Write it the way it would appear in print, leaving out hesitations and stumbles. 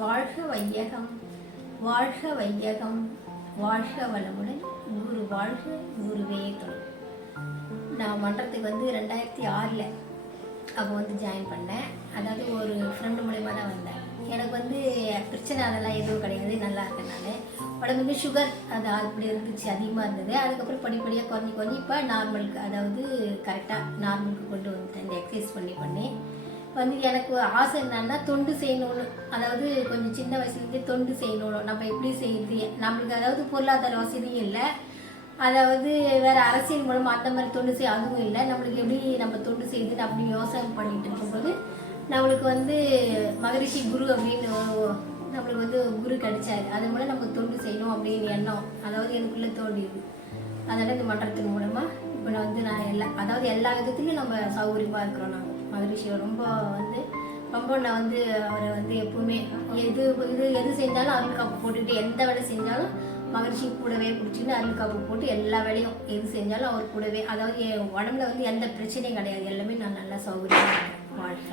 வாழ்க வையகம், வாழ்க வையகம், வாழ்க வளமுடன், குரு வாழ்க, குருவே துணை. நான் மன்றத்துக்கு 2006 அப்போ ஜாயின் பண்ணேன். அதாவது ஒரு ஃப்ரெண்டு மூலயமா தான் வந்தேன். எனக்கு பிரச்சனை அதெல்லாம் எதுவும் கிடையாது, நல்லா இருக்கேன். நான் உடம்பு சுகர் அது அப்படி இருந்துச்சு, அதிகமாக இருந்தது. அதுக்கப்புறம் படிப்படியாக குறைஞ்சி இப்போ நார்மலுக்கு, அதாவது கரெக்டாக நார்மலுக்கு கொண்டு வந்துட்டேன். இந்த எக்ஸசைஸ் பண்ணி எனக்கு ஆசை என்னன்னா தொண்டு செய்யணும்னு. அதாவது கொஞ்சம் சின்ன வயசுலேருந்தே தொண்டு செய்யணும். நம்ம எப்படி செய்யுது நம்மளுக்கு, அதாவது பொருளாதார வசதியும் இல்லை, அதாவது வேறு அரசியல் மூலமாக அந்த மாதிரி தொண்டு செய்ய அதுவும் இல்லை. நம்மளுக்கு எப்படி நம்ம தொண்டு செய்யுதுன்னு அப்படி யோசனை பண்ணிட்டு இருக்கும்போது நம்மளுக்கு மகரிஷி குரு அப்படின்னு நம்மளுக்கு குரு கிடைச்சாரு. அது மூலம் நம்ம தொண்டு செய்யணும் அப்படின்னு எண்ணம் அதாவது எனக்குள்ளே தோண்டிது. அதனால் இந்த மன்றத்தின் மூலமாக இப்போ நான் எல்லா விதத்துலையும் நம்ம சௌகரியமாக இருக்கிறோம். நாங்கள் மகரிஷி ரொம்ப நான் அவரை எப்பவுமே எது செஞ்சாலும் அருள் காப்பு போட்டுக்கிட்டு, எந்த வேலை செஞ்சாலும் மகரிஷி கூடவே பிடிச்சின்னு அருள் காப்பு போட்டு எல்லா வேலையும் எது செஞ்சாலும் அவர் கூடவே. அதாவது என் உடம்புல எந்த பிரச்சனையும் கிடையாது, எல்லாமே நான் நல்லா சௌகரியமாக இருக்கேன். வாழ்க்கை